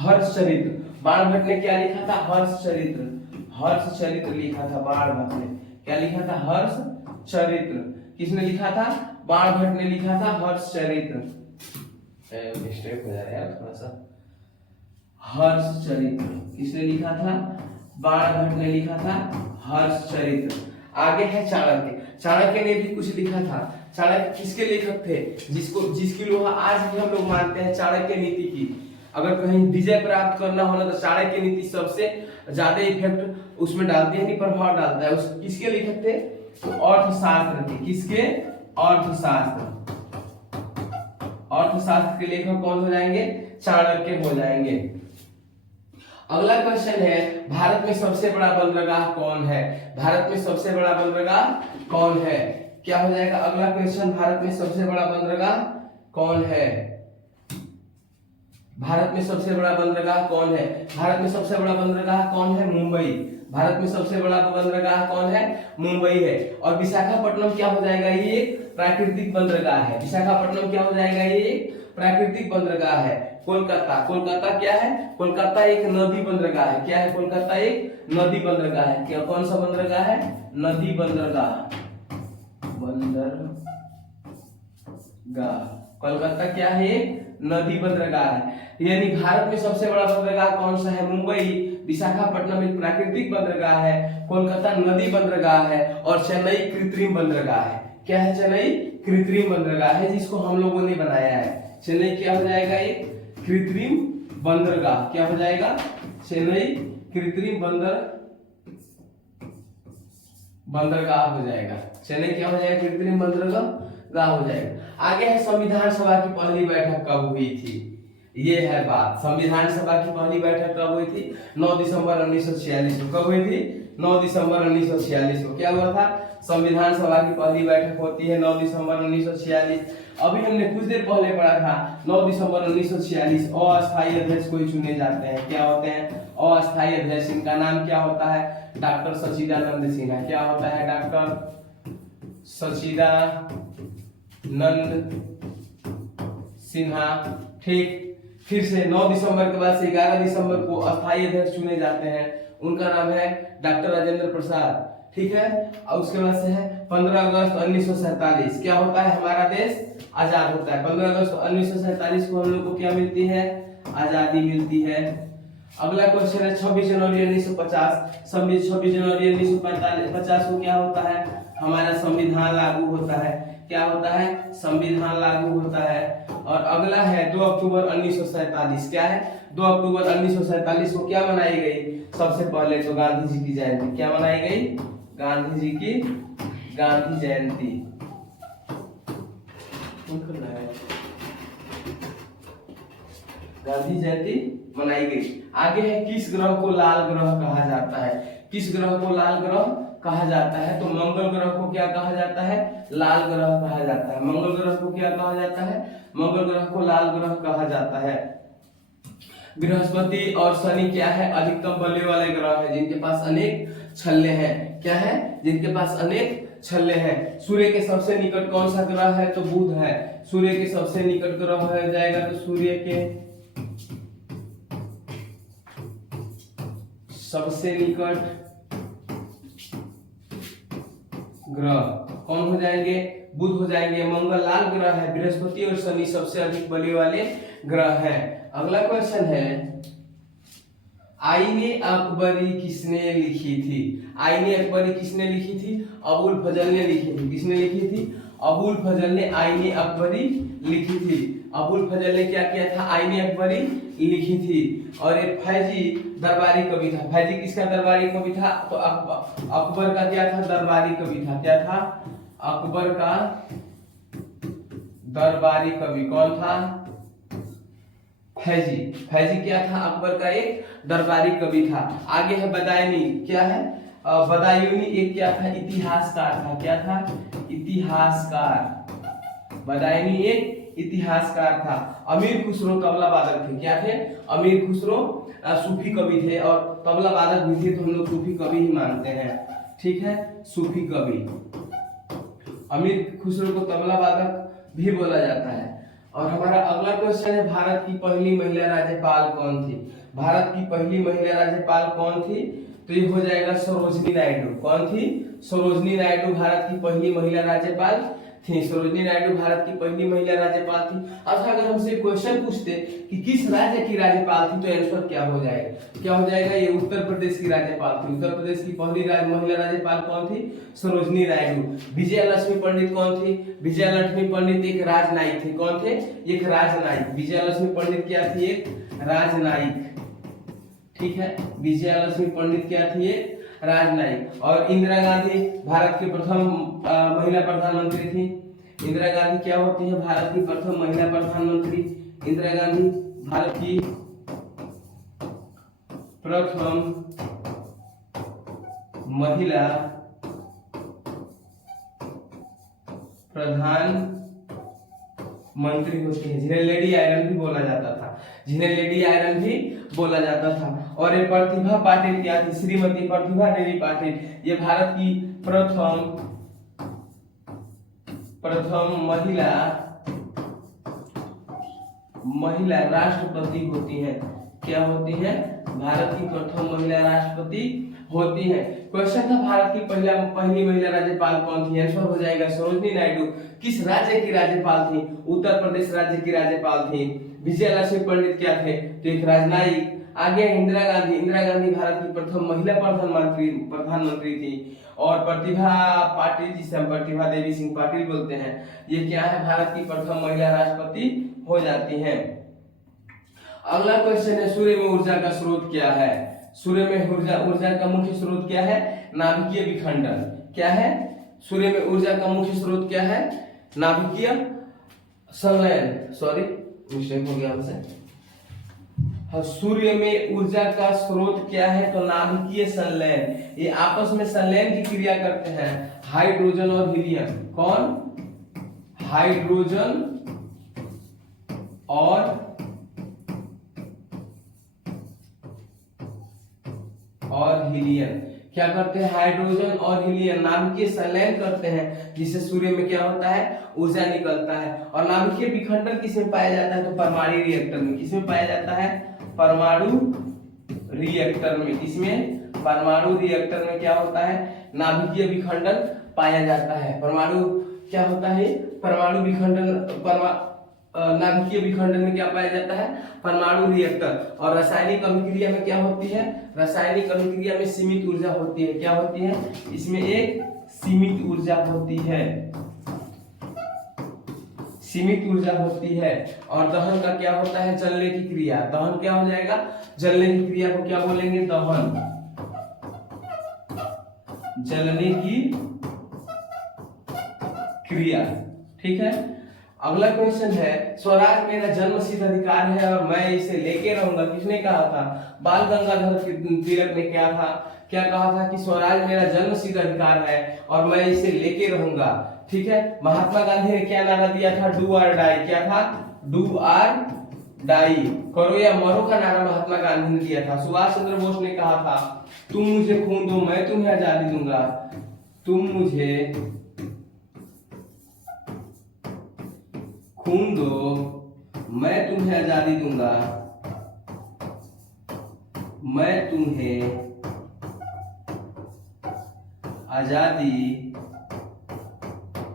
हर्षचरित्र। बाणभट्ट ने क्या लिखा था? हर्षचरित्र। हर्षचरित्र लिखा था बाणभट्ट ने। क्या लिखा था? हर्षचरित्र। किसने लिखा था? बाणभट्ट ने लिखा था हर्षचरित्र। मिस्टेक हो जा रहा है थोड़ा सा। हर्षचरित्र किसने लिखा था? बाणभट्ट ने लिखा था हर्षचरित्र। आगे है चाणक्य। चाणक्य ने भी कुछ लिखा था। चाणक्य किसके लेखक थे? जिसकी लोहा आज भी हम लोग मानते हैं चाणक्य नीति की। अगर कहीं विजय प्राप्त करना हो ना तो चाणक्य नीति सबसे ज्यादा इफेक्ट उसमें डालती है, प्रभाव डालता है। उस किसके लेखक थे? अर्थशास्त्र के। किसके? अर्थशास्त्र। अर्थशास्त्र के लेखक कौन हो जाएंगे? चाणक्य हो जाएंगे। अगला क्वेश्चन है, भारत में सबसे बड़ा बंदरगाह कौन है? भारत में सबसे बड़ा बंदरगाह कौन है? क्या हो जाएगा अगला क्वेश्चन? भारत में सबसे बड़ा बंदरगाह कौन है? भारत में सबसे बड़ा बंदरगाह कौन है? भारत में सबसे बड़ा बंदरगाह कौन है? मुंबई। भारत में सबसे बड़ा बंदरगाह कौन है? मुंबई है। और विशाखापट्टनम क्या हो जाएगा? ये एक प्राकृतिक बंदरगाह है। विशाखापट्टनम क्या हो जाएगा? ये एक प्राकृतिक बंदरगाह है। कोलकाता। कोलकाता क्या है? कोलकाता एक नदी बंदरगाह है। क्या है? कोलकाता एक नदी बंदरगाह है। क्या कौन सा बंदरगाह है? नदी बंदरगाह। बंदरगाह। कोलकाता क्या है? एक नदी बंदरगाह है। यानी भारत में सबसे बड़ा बंदरगाह कौन सा है? मुंबई। विशाखापट्टनम एक प्राकृतिक बंदरगाह है। कोलकाता नदी बंदरगाह है। और चेन्नई कृत्रिम बंदरगाह है। क्या है? चेन्नई कृत्रिम बंदरगाह है जिसको हम लोगों ने बनाया है। चेन्नई क्या हो जाएगा? एक कृत्रिम बंदरगाह। क्या हो जाएगा? चेन्नई कृत्रिम बंदरगाह हो जाएगा। चेन्नई क्या हो जाएगा? कृत्रिम बंदरगाह हो जाएगा। आगे है संविधान सभा की पहली बैठक कब हुई थी? ये है बात। संविधान सभा की पहली बैठक कब हुई थी? 9 दिसंबर 1946 को। कब हुई थी? 9 दिसंबर 1946 को। क्या हुआ था? संविधान सभा की पहली बैठक होती है 9 दिसंबर 1946। अभी हमने कुछ देर पहले पढ़ा था 9 दिसंबर 1946 अस्थायी अध्यक्ष कोई चुने जाते हैं। क्या होते हैं? अस्थायी अध्यक्ष। इनका नाम क्या होता है? डॉक्टर सच्चिदानंद सिन्हा। क्या होता है? डॉक्टर सच्चिदानंद सिन्हा। ठीक। फिर से 9 दिसंबर के बाद से 11 दिसंबर को अस्थायी अध्यक्ष चुने जाते हैं। उनका नाम है डॉक्टर राजेंद्र प्रसाद। ठीक है। और उसके बाद से है 15 अगस्त 1947। क्या होता है? हमारा देश आजाद होता है। 15 अगस्त 1947 को हम लोग को क्या मिलती है? आजादी मिलती है। अगला क्वेश्चन है 26 जनवरी 1950। 26 जनवरी 1950 को क्या होता है? हमारा संविधान लागू होता है। क्या होता है? संविधान लागू होता है। और अगला है 2 अक्टूबर 1947। क्या है? 2 अक्टूबर 1947 को क्या मनाई गई? सबसे पहले तो गांधी जी की जयंती। क्या मनाई गई? गांधी जी की गांधी जयंती। गांधी जयंती मनाई गई। आगे है किस ग्रह को लाल ग्रह कहा जाता है? किस ग्रह को लाल ग्रह कहा जाता है? तो मंगल ग्रह को क्या कहा जाता है? लाल ग्रह कहा जाता है। मंगल ग्रह को क्या कहा जाता है? मंगल ग्रह को लाल ग्रह कहा जाता है। बृहस्पति और शनि क्या है? अधिकतम बले वाले ग्रह है जिनके पास अनेक छल्ले हैं। क्या है? जिनके पास अनेक छल्ले हैं। सूर्य के सबसे निकट कौन सा ग्रह है? तो बुध है। सूर्य के सबसे निकट ग्रह हो जाएगा तो सूर्य के सबसे निकट ग्रह कौन हो जाएंगे? बुध हो जाएंगे। मंगल लाल ग्रह है। बृहस्पति और शनि सबसे अधिक बले वाले ग्रह हैं। अगला क्वेश्चन है आईने अकबरी किसने लिखी थी? आईने अकबरी किसने लिखी थी? अबुल फजल ने लिखी थी। किसने लिखी थी? अबुल फजल ने आईने अकबरी लिखी थी। अबुल फजल ने क्या किया था? आईने अकबरी लिखी थी। और एक फैजी दरबारी कवि था। फैजी किसका दरबारी कवि था? तो अकबर का क्या था? दरबारी कवि था। क्या था? अकबर का दरबारी कवि। कौन था? फैजी। फैजी क्या था? अकबर का एक दरबारी कवि था। आगे है बदायूनी। क्या है? बदायूनी एक क्या था? इतिहासकार था। क्या था? इतिहासकार। बदायूनी एक इतिहासकार था। अमीर खुसरो तबला वादक थे। क्या थे? अमीर खुसरो सूफी कवि थे और तबला वादक भी थे, तो हम लोग सूफी कवि ही मानते हैं। ठीक है, सूफी कवि। अमीर खुसरो को तबला वादक भी बोला जाता है। और हमारा अगला क्वेश्चन है, भारत की पहली महिला राज्यपाल कौन थी? भारत की पहली महिला राज्यपाल कौन थी? तो ये हो जाएगा सरोजनी नायडू। कौन थी? सरोजनी नायडू भारत की पहली महिला राज्यपाल थी। सरोजनी नायडू भारत की पहली महिला राज्यपाल थी। अच्छा, अगर हमसे क्वेश्चन पूछते कि किस राज्य की राज्यपाल थी, तो आंसर क्या हो जाएगा? क्या हो जाएगा? ये उत्तर प्रदेश की राज्यपाल थी। उत्तर प्रदेश की पहली महिला राज्यपाल कौन थी? सरोजनी नायडू। विजया लक्ष्मी पंडित कौन थी? विजया लक्ष्मी पंडित एक राजनायिक थी। कौन थे? एक राजनायिक। विजया लक्ष्मी पंडित क्या थी? एक राजनायिक। ठीक है, विजया लक्ष्मी पंडित क्या थी? एक राजनायिक। और इंदिरा गांधी भारत की प्रथम महिला प्रधानमंत्री थी। इंदिरा गांधी क्या होती है? भारत की प्रथम महिला प्रधानमंत्री। इंदिरा गांधी भारत की प्रथम महिला प्रधानमंत्री होती है, जिन्हें लेडी आयरन भी बोला जाता था। जिन्हें लेडी आयरन भी बोला जाता था। और ये प्रतिभा पाटिल क्या थी? श्रीमती प्रतिभा देवी पाटिल। ये भारत की प्रथम महिला राष्ट्रपति होती हैं। क्या होती हैं? भारत की प्रथम महिला राष्ट्रपति होती हैं। क्वेश्चन था भारत की पहली महिला राज्यपाल कौन थी? आंसर हो जाएगा सरोजनी नायडू। किस राज्य की राज्यपाल थी? उत्तर प्रदेश राज्य की राज्यपाल थी। विजया लक्ष्मी पंडित क्या थे? तो एक राजनायिक। आगे इंदिरा गांधी। इंदिरा गांधी भारत की प्रथम महिला प्रधानमंत्री थी। और प्रतिभा पाटिल, जिसे हम प्रतिभा देवी सिंह पाटिल बोलते हैं, ये क्या है? भारत की प्रथम महिला राष्ट्रपति हो जाती हैं। अगला क्वेश्चन है, सूर्य में ऊर्जा का स्रोत क्या है? सूर्य में ऊर्जा का मुख्य स्रोत क्या है? नाभिकीय विखंडन। क्या है? सूर्य में ऊर्जा का मुख्य स्रोत क्या है? नाभिकीय संलयन। सॉरी, मिस्टेक हो गया हमसे। हाँ, सूर्य में ऊर्जा का स्रोत क्या है? तो नाभिकीय संलयन। ये आपस में संलयन की क्रिया करते हैं, हाइड्रोजन और हीलियम। कौन? हाइड्रोजन और हीलियम क्या करते हैं? हाइड्रोजन और हीलियम नाभिकीय संलयन करते हैं, जिससे सूर्य में क्या होता है? ऊर्जा निकलता है। और नाभिकीय विखंडन किसमें पाया जाता है? तो परमाणु रिएक्टर में। किसमें पाया जाता है? परमाणु रिएक्टर में। किसमें? परमाणु रिएक्टर में क्या होता है? नाभिकीय विखंडन पाया जाता है। परमाणु क्या होता है? परमाणु विखंडन नाभिकीय विखंडन में क्या पाया जाता है? परमाणु रिएक्टर। और रासायनिक अभिक्रिया में क्या होती है? रासायनिक अभिक्रिया में सीमित ऊर्जा होती है। क्या होती है? इसमें एक सीमित ऊर्जा होती है। सीमित ऊर्जा होती है। और दहन का क्या होता है? जलने की क्रिया। दहन क्या हो जाएगा? जलने की क्रिया को क्या बोलेंगे? दहन। जलने की क्रिया। ठीक है। अगला क्वेश्चन है, स्वराज मेरा जन्मसिद्ध अधिकार है और मैं इसे लेके रहूंगा। किसने कहा था? बाल गंगाधर तिलक ने क्या कहा था कि स्वराज मेरा जन्मसिद्ध अधिकार है और मैं इसे लेके रहूंगा। ठीक है। महात्मा गांधी ने क्या नारा दिया था? डू और डाई। क्या था? डू और डाई, करो या मरो का नारा महात्मा गांधी ने दिया था। सुभाष चंद्र बोस ने कहा था, तुम मुझे खून दो मैं तुम्हें आजादी दूंगा। तुम मुझे खून दो मैं तुम्हें आजादी दूंगा। मैं तुम्हें आजादी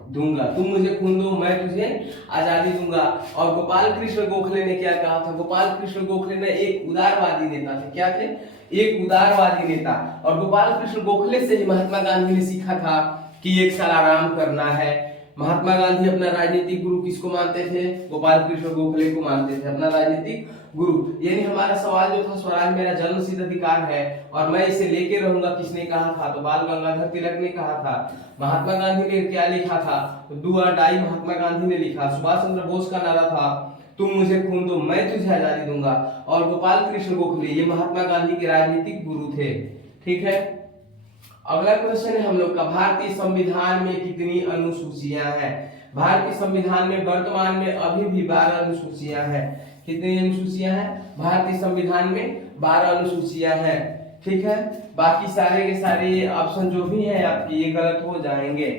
दूंगा। तुम मुझे खून दो मैं तुझे आजादी दूंगा। और गोपाल कृष्ण गोखले ने क्या कहा था? गोपाल कृष्ण गोखले ने एक उदारवादी नेता थे। क्या थे? एक उदारवादी नेता। और गोपाल कृष्ण गोखले से ही महात्मा गांधी ने सीखा था कि एक साल आराम करना है। महात्मा गांधी अपना राजनीतिक गुरु किसको मानते थे? गोपाल कृष्ण गोखले को मानते थे अपना राजनीतिक गुरु। यानी हमारा सवाल जो था, स्वराज मेरा जन्मसिद्ध अधिकार है और मैं इसे लेके रहूंगा, किसने कहा था? तो बाल गंगाधर तिलक ने कहा था। महात्मा गांधी ने क्या लिखा था? तो डू और डाई महात्मा गांधी ने लिखा। सुभाष चंद्र बोस का नारा था, तुम मुझे खून दो मैं तुझे आजादी दूंगा। और गोपाल कृष्ण गोखले ये महात्मा गांधी के राजनीतिक गुरु थे। ठीक है। अगला क्वेश्चन है हम लोग का, भारतीय संविधान में कितनी अनुसूचियां हैं? भारतीय संविधान में वर्तमान में अभी भी 12 अनुसूचियां हैं। कितनी अनुसूचियां हैं? भारतीय संविधान में 12 अनुसूचियां हैं। ठीक है। बाकी सारे के सारे ऑप्शन जो भी हैं आपके ये गलत हो जाएंगे।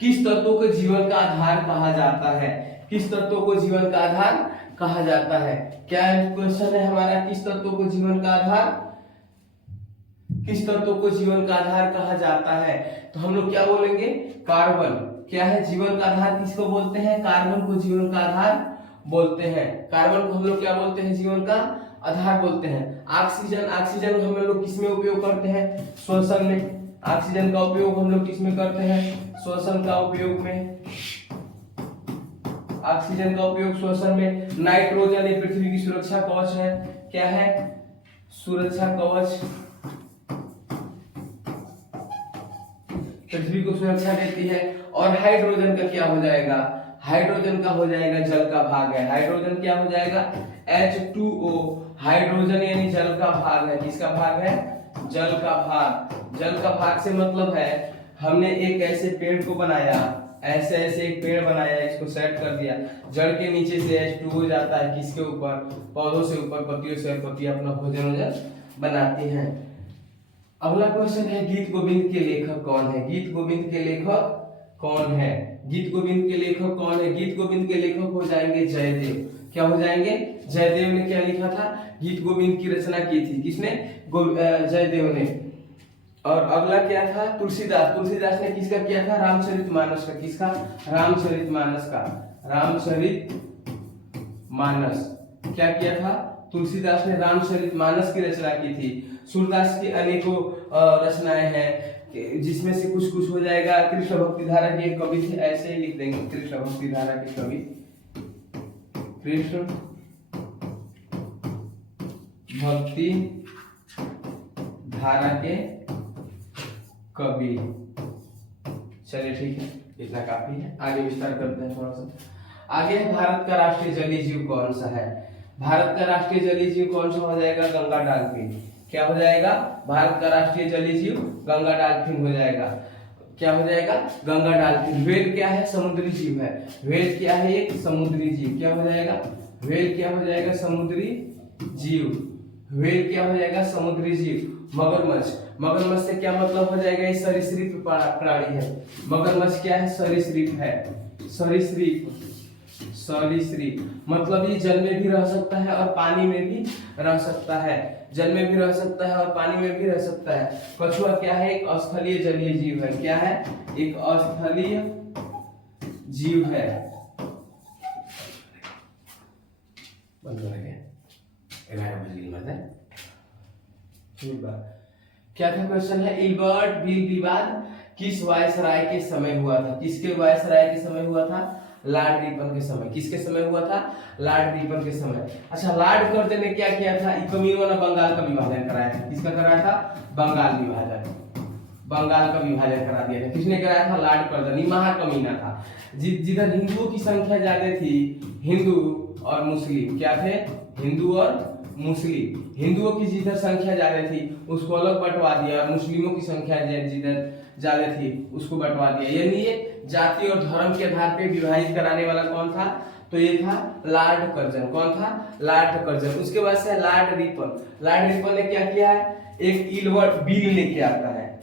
किस तत्व को जीवन का आधार कहा जाता है? किस तत्व को जीवन का आधार कहा जाता है? क्या क्वेश्चन है हमारा, किस तत्व को जीवन का आधार, किस तत्व को जीवन का आधार कहा जाता है? तो हम लोग क्या बोलेंगे, कार्बन। क्या है जीवन का आधार, किसको बोलते हैं? कार्बन को जीवन का आधार बोलते हैं। कार्बन को हम लोग क्या बोलते हैं? जीवन का आधार बोलते हैं। ऑक्सीजन, ऑक्सीजन को हम लोग किसमें उपयोग करते हैं? श्वसन में। ऑक्सीजन का उपयोग हम लोग किसमें करते हैं? श्वसन का उपयोग में। ऑक्सीजन का उपयोग श्वसन में। नाइट्रोजन ये पृथ्वी की सुरक्षा कवच है। क्या है? सुरक्षा कवच, पृथ्वी को सुरक्षा देती है। और हाइड्रोजन का क्या हो जाएगा? हाइड्रोजन का हो जाएगा जल का भाग है। हाइड्रोजन क्या हो जाएगा? H2O। हाइड्रोजन यानी जल का भाग है। किसका भाग है? जल का भाग। जल का भाग से मतलब है हमने एक ऐसे पेड़ को बनाया, ऐसे ऐसे एक पेड़ बनाया, इसको सेट कर दिया, जड़ के नीचे से H2O जाता है किसके ऊपर? पौधों से ऊपर, पत्तियों से। पत्तियां अपना भोजन बनाती हैं। अगला क्वेश्चन है, गीत गोविंद के लेखक कौन है? गीत गोविंद के लेखक कौन है? गीत गोविंद के लेखक कौन है? गीत गोविंद के लेखक हो जाएंगे जयदेव। क्या हो जाएंगे? जयदेव ने क्या लिखा था? गीत गोविंद की रचना की थी। किसने? जयदेव ने। और अगला क्या था? तुलसीदास। तुलसीदास ने किसका किया था? रामचरितमानस का। किसका? रामचरितमानस का। रामचरितमानस क्या किया था? तुलसीदास ने रामचरितमानस की रचना की थी। सूरदास की अनेकों रचनाएं हैं, जिसमें से कुछ कुछ हो जाएगा। कृष्ण भक्ति धारा के कवि थे, ऐसे ही लिख देंगे, कृष्ण भक्ति धारा के कवि, कृष्ण भक्ति धारा के कवि। चलिए ठीक है, इतना काफी है। आगे विस्तार करते हैं थोड़ा सा। आगे भारत का राष्ट्रीय जलीय जीव कौन सा है? भारत का राष्ट्रीय जलीय जीव कौन सा हो जाएगा? गंगा डॉल्फिन। क्या हो जाएगा? भारत का राष्ट्रीय जलीय जीव गंगा डॉल्फिन हो जाएगा। क्या हो जाएगा? गंगा डॉल्फिन। व्हेल क्या है? समुद्री जीव है। व्हेल क्या है? एक समुद्री जीव। क्या हो जाएगा? व्हेल क्या हो जाएगा? समुद्री जीव। व्हेल क्या हो जाएगा? समुद्री जीव। मगरमच्छ, मगरमच्छ से क्या मतलब हो जाएगा? ये सरीसृप प्राणी है। मगरमच्छ क्या है? सरीसृप है। सरीसृप, सरीसृप मतलब ये जल में भी रह सकता है और पानी में भी रह सकता है। जल में भी रह सकता है और पानी में भी रह सकता है। कछुआ क्या है? एक स्थलीय जलीय जीव है। क्या है? एक स्थलीय जीव है। बंद हो गया, 11 बजे की बात है। क्या था क्वेश्चन है? इल्बर्ट बिल विवाद किस वायसराय के समय हुआ था? किसके वायसराय के समय हुआ था? लॉर्ड रिपन के समय। किसके समय हुआ था? लॉर्ड रिपन के समय। अच्छा, लॉर्ड कर्जन ने क्या किया था? इकोनॉमी ने बंगाल का विभाजन कराया था। किसका कराया था? बंगाल विभाजन। बंगाल का विभाजन करा दिया था। किसने कराया था? Lord Curzon. ये महाकमीना था। जिधर हिंदुओं की संख्या ज्यादा थी, हिंदू और मुस्लिम क्या थे? हिंदू और मुस्लिम। हिंदुओं की जिधर संख्या ज्यादा थी उसको अलग बंटवा दिया, और मुस्लिमों की संख्या जिधर ज्यादा थी उसको बंटवा दिया। यानी ये जाति और धर्म के आधार पे विभाजित कराने वाला कौन था? तो ये था लॉर्ड कर्जन। कौन था? Lord Curzon. उसके बाद से लॉर्ड रिपन। लॉर्ड रिपन ने क्या किया है? एक इल्बर्ट बिल लेके आता है।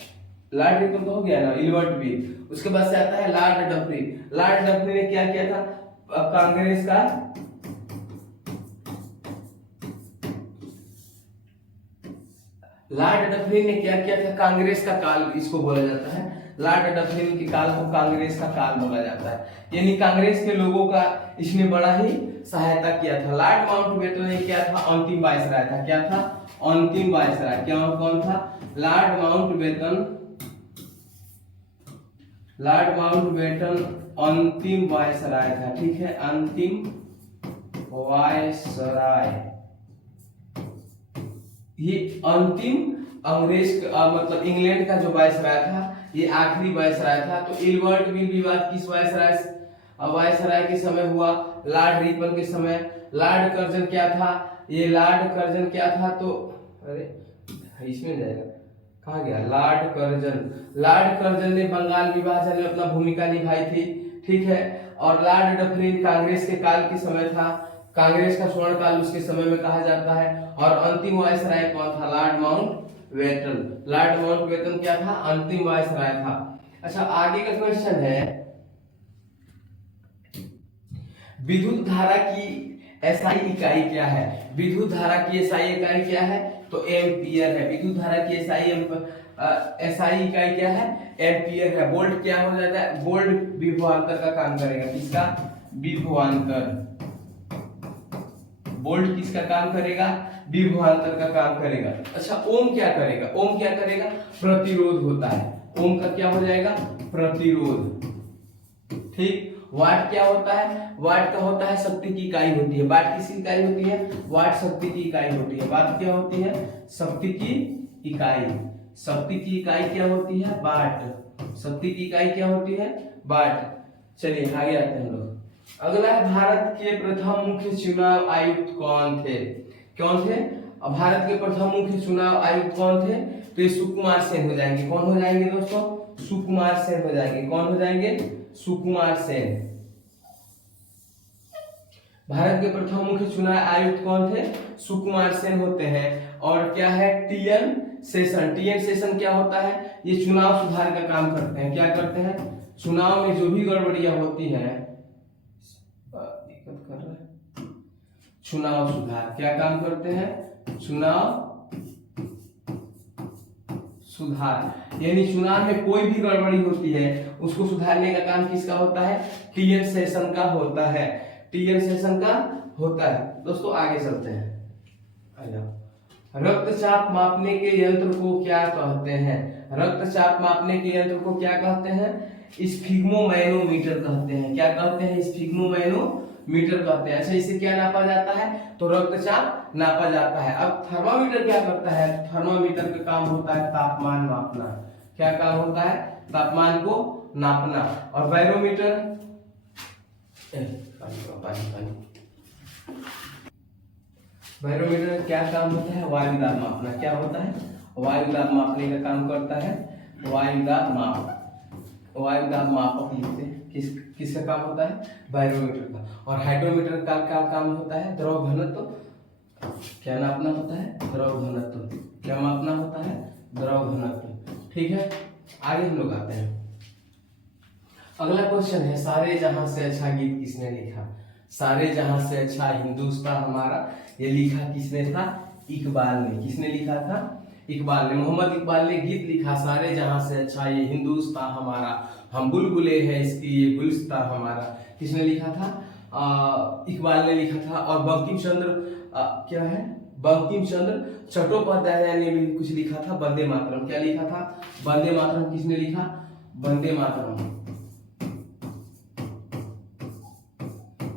लॉर्ड रिपन तो हो गया ना, इल्बर्ट बिल। उसके बाद से आता है लॉर्ड डफरी। लॉर्ड डफरी ने क्या किया था? कांग्रेस का लॉर्ड डफरिन ने क्या किया था? कांग्रेस का काल इसको बोला जाता है। लॉर्ड डफरिन के काल को कांग्रेस का काल बोला जाता है। यानी कांग्रेस के लोगों का इसने बड़ा ही सहायता किया था। लॉर्ड माउंटबेटन ने क्या था? अंतिम वायसराय था। क्या था? अंतिम वायसराय। क्या कौन था? Lord Mountbatten. लॉर्ड माउंटबेटन अंतिम वायसराय था। ठीक है, अंतिम वायसराय। ये अंतिम अंग्रेज मतलब इंग्लैंड का जो वायसराय था, ये आखिरी वायसराय था। तो इल्बर्ट बिल विवाद किस वायसराय के समय हुआ? लॉर्ड रिपन के समय। लॉर्ड कर्जन क्या था? ये लॉर्ड कर्जन क्या था? तो अरे इसमें जाएगा, कहाँ गया? Lord Curzon. लॉर्ड कर्जन ने बंगाल विभाजन में अपना भूमिका निभाई थी। ठीक है। और लॉर्ड डफरिन कांग्रेस के काल के समय था। कांग्रेस का स्वर्ण काल उसके समय में कहा जाता है। और अंतिम वायसराय कौन था? Lord Mountbatten. लॉर्ड माउंटबेटन क्या था? अंतिम वायसराय था। अच्छा, आगे का क्वेश्चन है, विद्युत धारा की एसआई इकाई क्या है? विद्युत धारा की एसआई इकाई क्या है? तो एम्पियर है। विद्युत धारा की एसआई इकाई क्या है? एम्पियर है। वोल्ट क्या हो जाता है? वोल्ट विभवांतर का काम करेगा। किसका? विभवांतर। वोल्ट किसका काम करेगा? विभवांतर का काम करेगा। अच्छा, ओम क्या करेगा? ओम क्या करेगा? प्रतिरोध होता है। ओम का क्या हो जाएगा? प्रतिरोध। ठीक। वाट क्या होता है? वाट का होता है शक्ति की इकाई होती है। वाट किसकी इकाई होती है? वाट शक्ति की इकाई होती है। वाट क्या होती है? शक्ति की इकाई। शक्ति की इकाई क्या होती है? वाट। शक्ति की इकाई क्या होती है? वाट। चलिए आगे आते हैं हम लोग। अगला है, भारत के प्रथम मुख्य चुनाव आयुक्त कौन थे? कौन थे? भारत के प्रथम मुख्य चुनाव आयुक्त कौन थे? तो ये सुकुमार सेन हो जाएंगे। कौन हो जाएंगे दोस्तों? सुकुमार सेन हो जाएंगे। कौन हो जाएंगे? सुकुमार सेन। भारत के प्रथम मुख्य चुनाव आयुक्त कौन थे? सुकुमार सेन होते हैं। और क्या है? TN session. टीएन सेशन क्या होता है? ये चुनाव सुधार का काम करते हैं। क्या करते हैं? चुनाव में जो भी गड़बड़ियां होती हैं, दिक्कत कर रहा है, चुनाव सुधार। क्या काम करते हैं? चुनाव सुधार। यानी चुनाव में कोई भी गड़बड़ी होती है उसको सुधारने का काम किसका होता है? टीएन सेशन का होता है। टीएन सेशन का होता है। दोस्तों आगे चलते हैं। रक्तचाप मापने के यंत्र को क्या कहते हैं? रक्तचाप मापने के यंत्र को क्या कहते हैं? स्फिग्मोमैनोमीटर कहते हैं। क्या कहते हैं? स्फिग्मोमैनोमीटर कहते हैं। अच्छा, इसे क्या नापा जाता है? तो रक्तचाप नापा जाता है। अब थर्मामीटर क्या करता है? थर्मामीटर का काम होता है तापमान मापना। क्या काम होता है? तापमान को नापना। और बैरोमीटर, बैरोमीटर क्या काम होता है? वायु दाब मापना। क्या होता है? वायु दाब मापने का काम करता है। वायु दाब माप। वायु दाब मापक लिखते हैं। किसका काम होता है? बैरोमीटर का। और हाइड्रोमीटर का क्या काम होता है? द्रव घनत्व। क्या नापना होता है? द्रव घनत्व। क्या मापना होता है? द्रव घनत्व। ठीक है, आगे हम लोग आते हैं। अगला क्वेश्चन है, सारे जहां से अच्छा गीत किसने लिखा? सारे जहां से अच्छा हिंदुस्तान हमारा, ये लिखा किसने था? इकबाल ने। किसने लिखा था? इकबाल ने। मोहम्मद इकबाल ने गीत लिखा, सारे जहां से अच्छा ये हिंदुस्तान हमारा, हम बुलबुले हैं इसकी ये गुलिस्तान हमारा। किसने लिखा था? इकबाल ने लिखा था। और बंकिम चंद्र क्या है? बंकिम चंद्र चट्टोपाध्याय ने भी कुछ लिखा था, वंदे मातरम। क्या लिखा था? वंदे मातरम। किसने लिखा? वंदे मातरम।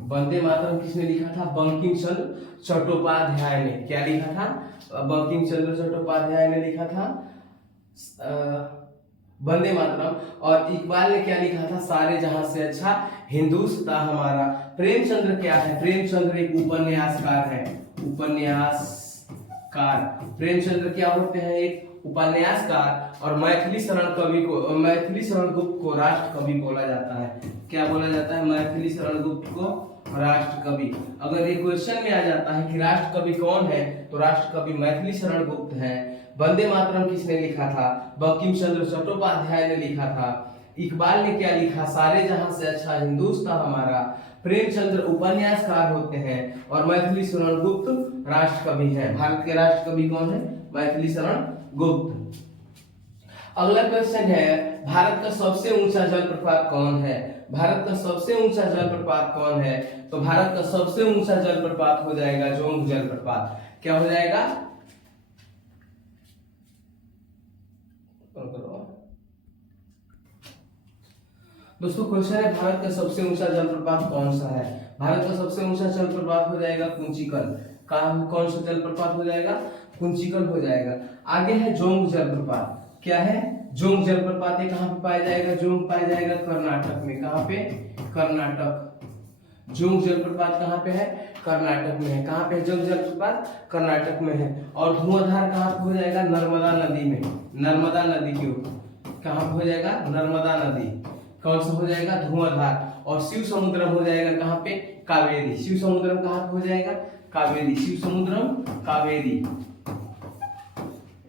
वंदे मातरम किसने लिखा था? बंकिम चंद्र चट्टोपाध्याय ने। क्या लिखा था? बंकिम चंद्र चट्टोपाध्याय ने लिखा था वंदे मातरम। और इकबाल ने क्या लिखा था? सारे जहां से अच्छा हिंदुस्तान हमारा। प्रेमचंद्र क्या है? प्रेमचंद्र एक उपन्यासकार है। उपन्यासकार। प्रेमचंद्र क्या होते हैं? एक उपन्यासकार। और मैथिली शरण कवि को, मैथिली शरण गुप्त को राष्ट्र कवि बोला जाता है। क्या बोला जाता है? मैथिली शरण गुप्त को राष्ट्र कवि। अगर ये क्वेश्चन में आ जाता है कि राष्ट्र कवि कौन है, तो राष्ट्र कवि मैथिली शरण गुप्त है। वंदे मातरम किसने लिखा था? बंकिम चंद्र चट्टोपाध्याय ने लिखा था। इकबाल ने क्या लिखा? सारे जहां से अच्छा हिंदुस्तान हमारा। प्रेमचंद्र उपन्यासकार होते हैं। और मैथिली शरण गुप्त राष्ट्र कवि है। भारत के राष्ट्र कवि कौन है? मैथिली शरण गुप्त। अगला क्वेश्चन है, भारत का सबसे ऊंचा जलप्रपात कौन है? भारत का सबसे ऊंचा जलप्रपात कौन है? तो भारत का सबसे ऊंचा जलप्रपात हो जाएगा जोंग जलप्रपात। क्या हो जाएगा? दोस्तों क्वेश्चन है, भारत का सबसे ऊंचा जलप्रपात कौन सा है? भारत का सबसे ऊंचा जलप्रपात हो जाएगा कुंचिकल। कौन सा जलप्रपात हो जाएगा? कुंचिकल हो जाएगा। आगे है जोंग जलप्रपात। क्या है? जोंग जलप्रपात। ये कहां पे पाया जाएगा? जोंग पाया जाएगा कर्नाटक में। कहां पे? कर्नाटक। जोंग जलप्रपात कहां पे है? कर्नाटक में है। कहां पे जोंग जलप्रपात? कर्नाटक में है। और धुआंधार कहां पे हो जाएगा? नर्मदा नदी में। नर्मदा नदी के ऊपर कहां पे हो जाएगा? नर्मदा नदी। कौन सा हो जाएगा? धुआंधार। और शिव समुद्रम हो जाएगा कहां पे? कावेरी। शिव समुद्रम कहां पे हो जाएगा? कावेरी। शिव समुद्रम कावेरी,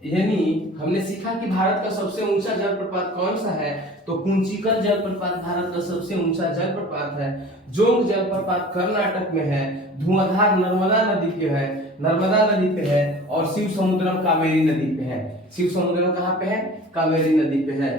यानी हमने सीखा कि भारत का सबसे ऊंचा जलप्रपात कौन सा है, तो कुंचिकल जलप्रपात भारत का सबसे ऊंचा जलप्रपात है। जोंग जलप्रपात कर्नाटक में है। धुआंधार नर्मदा नदी पे है, नर्मदा नदी पे है। और शिव समुद्रम कावेरी नदी पे है। शिव समुद्रम कहाँ पे है, कावेरी नदी पे है।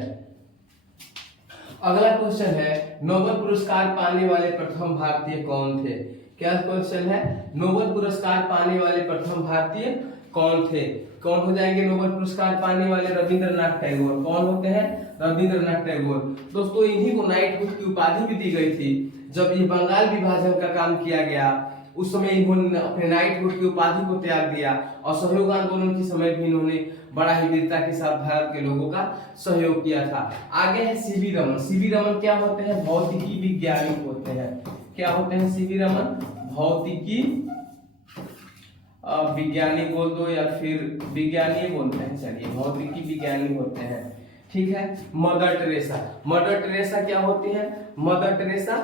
अगला क्वेश्चन है, नोबेल पुरस्कार पाने वाले प्रथम भारतीय कौन थे। क्या क्वेश्चन है, नोबेल पुरस्कार पाने वाले प्रथम भारतीय कौन थे। कौन हो जाएंगे नोबेल पुरस्कार पाने वाले, रविंद्रनाथ टैगोर। कौन होते हैं, रविंद्रनाथ टैगोर। दोस्तों इन्हीं को नाइटहुड की उपाधि भी दी गई थी। जब ये बंगाल विभाजन का काम किया गया उस समय इन्होंने अपने नाइटहुड की उपाधि को त्याग दिया और सहयोग आंदोलन के समय भी इन्होंने बड़ा ही वीरता के साथ भारत के लोगों का सहयोग किया था। आगे है सीवी रमन। सीवी रमन क्या होते हैं, भौतिकी विज्ञानी होते हैं। क्या होते हैं सीवी रमन, भौतिकी विज्ञानी बोल दो या फिर विज्ञानी बोलते हैं, चलिए भौतिकी विज्ञानी होते हैं। ठीक है। Mother Teresa. मदर टेरेसा क्या होती है, मदर टेरेसा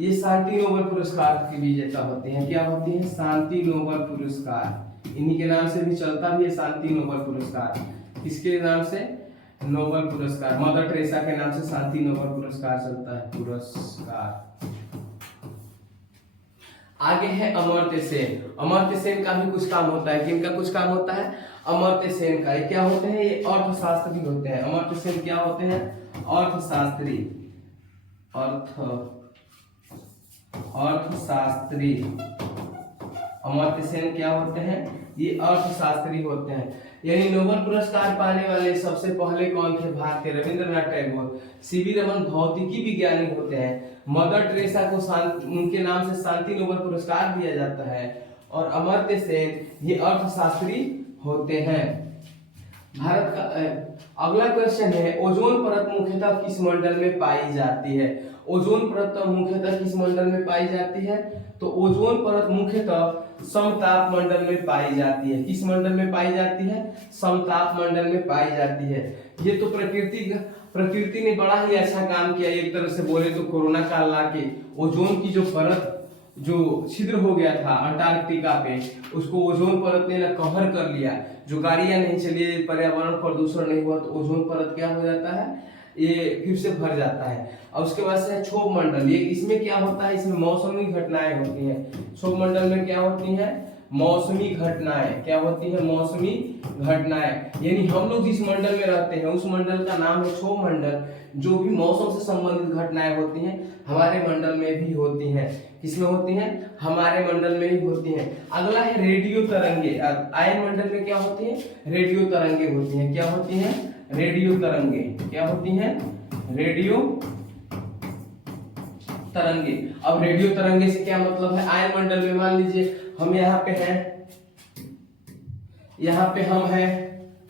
ये शांति नोबेल पुरस्कार की विजेता होती हैं। क्या होती है, शांति नोबेल पुरस्कार। इन्हीं के नाम से भी चलता भी है शांति नोबेल पुरस्कार। किसके नाम से, नोबेल पुरस्कार। मदर टेरेसा के नाम से शांति नोबेल पुरस्कार चलता है, पुरस्कार। आगे है अमर्त्य सेन। अमर्त्य सेन का भी कुछ काम होता है। किनका कुछ काम होता है, अमर्त्य सेन का। ये क्या होते हैं, ये अर्थशास्त्री होते हैं। अमर्त्य सेन क्या होते हैं, अर्थशास्त्री। अर्थशास्त्री अमर्त्य सेन क्या होते हैं, ये अर्थशास्त्री होते हैं। यानी नोबेल पुरस्कार पाने वाले सबसे पहले कौन थे, भारतीय, रविंद्रनाथ टैगोर। सीवी रमन भौतिकी विज्ञानी होते हैं। मदर टेरेसा को उनके नाम से शांति नोबेल पुरस्कार दिया जाता है। और अमर्त्य सेन ये अर्थशास्त्री होते हैं। भारत का अगला क्वेश्चन है, ओजोन परत मुख्यतः किस मंडल में पाई जाती है। ओजोन परत मुख्यतः किस मंडल में पाई जाती है, तो ओजोन परत मुख्यतः समताप मंडल में पाई जाती है। किस मंडल में पाई जाती है, समताप मंडल में पाई जाती है। ये तो प्रकृति ने बड़ा ही अच्छा काम किया। एक तरह से बोले तो कोरोना काल लाके ओजोन की जो परत जो छिद्र हो गया था अंटार्कटिका पे, उसको ओजोन परत ने कवर कर लिया। जो गाड़ियां नहीं चली, पर्यावरण प्रदूषण नहीं हुआ, तो ओजोन परत क्या हो जाता है, ये फिर से भर जाता है। और उसके बाद से क्षोभ मंडल। ये इसमें क्या होता है, इसमें मौसमी घटनाएं होती हैं। क्षोभ मंडल में क्या होती हैं, मौसमी घटनाएं। क्या होती है, मौसमी घटनाएं। यानी हम लोग जिस मंडल में रहते हैं उस मंडल का नाम है क्षोभ मंडल। जो भी मौसम से संबंधित घटनाएं होती हैं हमारे मंडल में भी होती हैं। किसमें होती हैं, हमारे मंडल में ही होती हैं। अगला है रेडियो तरंगे। आयन मंडल में क्या होती है, रेडियो तरंगे होती हैं। क्या होती हैं, रेडियो तरंगे। क्या होती हैं, रेडियो तरंगे। अब रेडियो तरंगे से क्या मतलब है, आयन मंडल में मान लीजिए हम यहाँ पे हैं, यहाँ पे हम हैं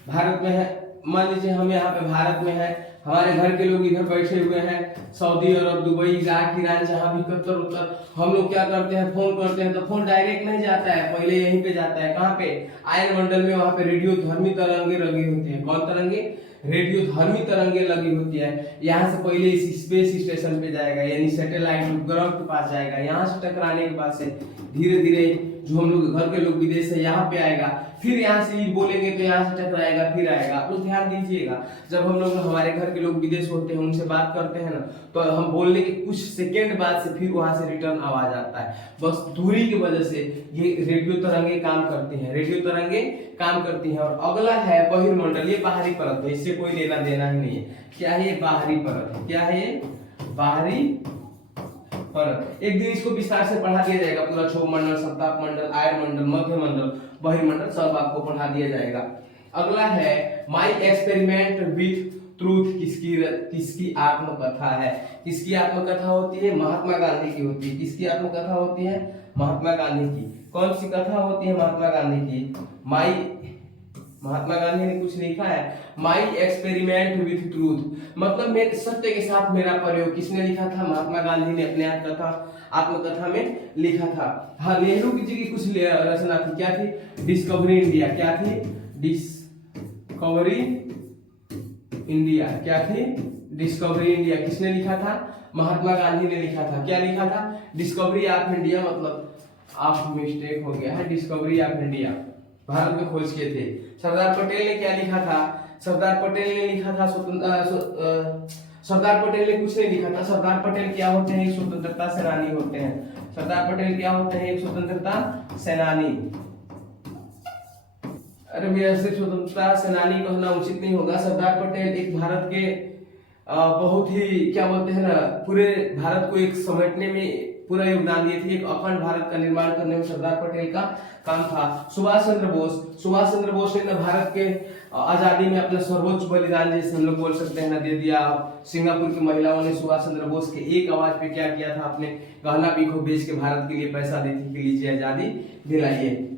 भारत में है, मान लीजिए हम यहाँ पे भारत में हैं, हमारे घर के लोग इधर बैठे हुए हैं, सऊदी अरब, दुबई, इराक, ईरान, जहां भी कतर उत्तर, हम लोग क्या करते हैं, फोन करते हैं, तो फोन डायरेक्ट नहीं जाता है, पहले यहीं पे जाता है। कहाँ पे, आयन मंडल में। वहां पे रेडियो धर्मी तरंगे लगी होती है। कौन तरंगे, रेडियो धर्मी तरंगे लगी होती है। यहाँ से पहले इस स्पेस स्टेशन पे जाएगा, यानी सैटेलाइट ग्रह के पास जाएगा। यहाँ से टकराने के बाद से धीरे धीरे जो हम लोग घर के लोग विदेश से यहाँ पे आएगा, फिर यहाँ से बोलेंगे तो यहाँ से टकराएगा, फिर आएगा। आप लोग ध्यान दीजिएगा, जब हम लोग हमारे घर के लोग विदेश होते हैं उनसे बात करते हैं ना, तो हम बोलने के कुछ सेकेंड बाद से फिर वहां से रिटर्न आवाज आता है। बस दूरी की वजह से ये रेडियो तरंगे काम करती हैं, रेडियो तरंगे काम करती हैं। और अगला है बहिर्मंडल। ये बाहरी परत है, इससे कोई लेना देना ही नहीं है। क्या है, ये बाहरी परत है। क्या है, ये बाहरी परत। एक दिन इसको विस्तार से पढ़ा दिया जाएगा, पूरा क्षोभ मंडल, समताप मंडल, आयन मंडल, मध्य मंडल, बहिर्मंडल सब आपको पढ़ा दिया जाएगा। अगला है माई एक्सपेरिमेंट विथ ट्रूथ। किसकी आत्मकथा है, किसकी आत्मकथा होती है, महात्मा गांधी की होती है। किसकी आत्मकथा होती है, महात्मा गांधी की। कौन सी कथा होती है, महात्मा गांधी की। महात्मा गांधी ने कुछ लिखा है, माई एक्सपेरिमेंट विथ ट्रूथ, मतलब मेरे सत्य के साथ मेरा प्रयोग। किसने लिखा था, महात्मा गांधी ने अपने आत्मकथा में लिखा था। हाँ, नेहरू जी की कुछ रचना थी, क्या थी, डिस्कवरी इंडिया। क्या थी, डिस्कवरी इंडिया। क्या थी, डिस्कवरी इंडिया। किसने लिखा था, महात्मा गांधी ने लिखा था। क्या लिखा था, डिस्कवरी ऑफ इंडिया, मतलब आप मिस्टेक हो गया है, डिस्कवरी ऑफ इंडिया। भारत में खोज किए थे। सरदार पटेल ने क्या लिखा था? सरदार पटेल ने लिखा था सरदार पटेल ने कुछ नहीं लिखा था। सरदार पटेल क्या होते हैं? एक स्वतंत्रता सेनानी होते हैं। सरदार पटेल क्या होते हैं? एक स्वतंत्रता सेनानी। अरे भैया सिर्फ स्वतंत्रता सेनानी कहना उचित नहीं होगा। सरदार पटेल एक भारत के बहुत ही क्या बोलते हैं ना, पूरे भारत को एक समेटने में पूरा योगदान दिए थे। एक अखंड भारत का निर्माण करने में सरदार पटेल का काम था। सुभाष चंद्र बोस ने ना भारत के आजादी में अपना सर्वोच्च बलिदान, जैसे हम लोग बोल सकते हैं ना, दे दिया। सिंगापुर की महिलाओं ने सुभाष चंद्र बोस के एक आवाज पे क्या किया था? अपने गहना पीखो बेच के भारत के लिए पैसा दी थी कि लीजिए आजादी दिलाइए।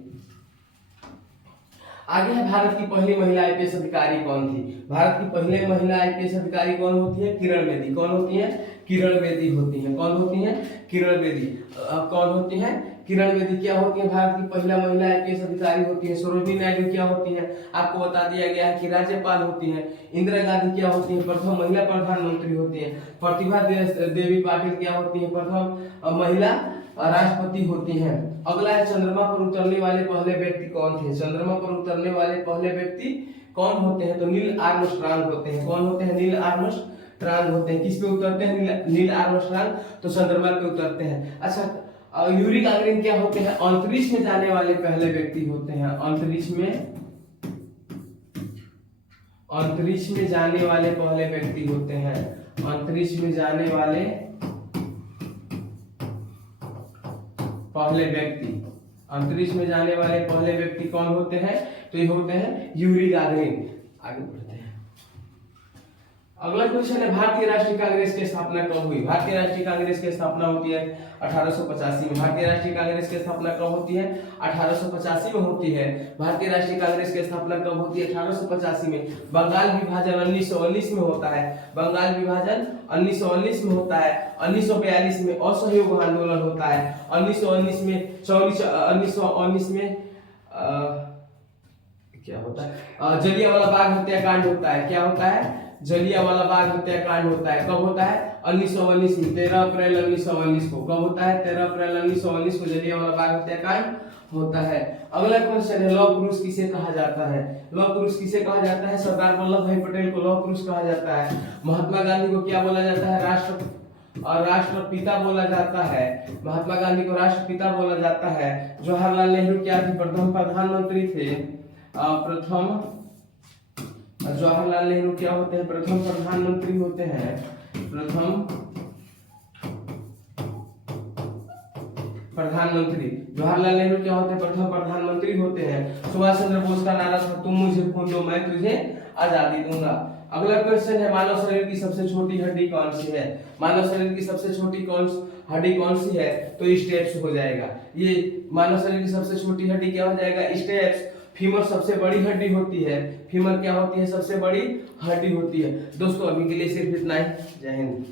आगे है भारत की पहली महिला आईपीएस अधिकारी कौन थी? भारत की पहली महिला आईपीएस अधिकारी कौन होती है? किरण बेदी। कौन होती है? किरण बेदी होती है। कौन होती है? किरण बेदी। कौन होती है? किरण बेदी क्या होती है? भारत की पहला महिला आईपीएस अधिकारी होती है। सरोजिनी नायडू क्या होती है? आपको बता दिया गया है कि राज्यपाल होती है। इंदिरा गांधी क्या होती है? प्रथम महिला प्रधानमंत्री होती है। प्रतिभा देवी पाटिल क्या होती है? प्रथम महिला राष्ट्रपति होती हैं। अगला है चंद्रमा पर उतरने वाले पहले व्यक्ति कौन थे? चंद्रमा पर उतरने वाले पहले व्यक्ति कौन होते हैं? तो नील आर्मस्ट्रांग होते हैं। कौन होते हैं? नील आर्मस्ट्रांग होते हैं। किस पे उतरते हैं? नील आर्मस्ट्रांग तो चंद्रमा पे उतरते हैं। अच्छा, यूरी गागरिन क्या होते हैं? अंतरिक्ष में जाने वाले पहले व्यक्ति होते हैं। अंतरिक्ष में जाने वाले पहले व्यक्ति होते हैं। अंतरिक्ष में जाने वाले पहले व्यक्ति, अंतरिक्ष में जाने वाले पहले व्यक्ति कौन होते हैं? तो ये होते हैं यूरी गागरिन। आगे बढ़ते हैं। अगला क्वेश्चन है भारतीय राष्ट्रीय कांग्रेस की स्थापना कब हुई? भारतीय राष्ट्रीय कांग्रेस की स्थापना होती है 1885 में। भारतीय राष्ट्रीय कांग्रेस की स्थापना कब होती है? 1885 में होती है। भारतीय राष्ट्रीय कांग्रेस की स्थापना कब होती है? 1885 में। बंगाल विभाजन 1919 में होता है। बंगाल विभाजन 1919 में होता है। 1942 में असहयोग आंदोलन होता है। 1919 में क्या होता है? जलियांवाला बाग हत्याकांड होता है। क्या होता है? जलियांवाला बाग हत्याकांड होता है। कब होता है? 1919 में, 13 अप्रैल 1919 को। कब होता है? 13 अप्रैल 1919 को जलियांवाला बाग हत्याकांड होता है। अगला क्वेश्चन है लौह पुरुष किसे कहा जाता है? लौह पुरुष किसे कहा जाता है? सरदार वल्लभ भाई पटेल को लौह पुरुष कहा जाता है। महात्मा गांधी को क्या बोला जाता है? राष्ट्रपिता बोला जाता है। महात्मा गांधी को राष्ट्रपिता बोला जाता है। जवाहरलाल नेहरू क्या थे? प्रथम प्रधानमंत्री थे। जवाहरलाल नेहरू क्या होते हैं? प्रथम प्रधानमंत्री होते हैं। प्रथम प्रधानमंत्री जवाहरलाल नेहरू क्या होते हैं? प्रथम प्रधानमंत्री होते हैं। सुभाष चंद्र बोस का नारा था तुम मुझे खून दो मैं तुझे आजादी दूंगा। अगला क्वेश्चन है मानव शरीर की सबसे छोटी हड्डी कौन सी है? मानव शरीर की सबसे छोटी हड्डी कौन सी है? तो स्टेप्स हो जाएगा। ये मानव शरीर की सबसे छोटी हड्डी क्या हो जाएगा? स्टेप्स। फीमर सबसे बड़ी हड्डी होती है। फीमर क्या होती है? सबसे बड़ी हड्डी होती है। दोस्तों अभी के लिए सिर्फ इतना ही। जय हिंद।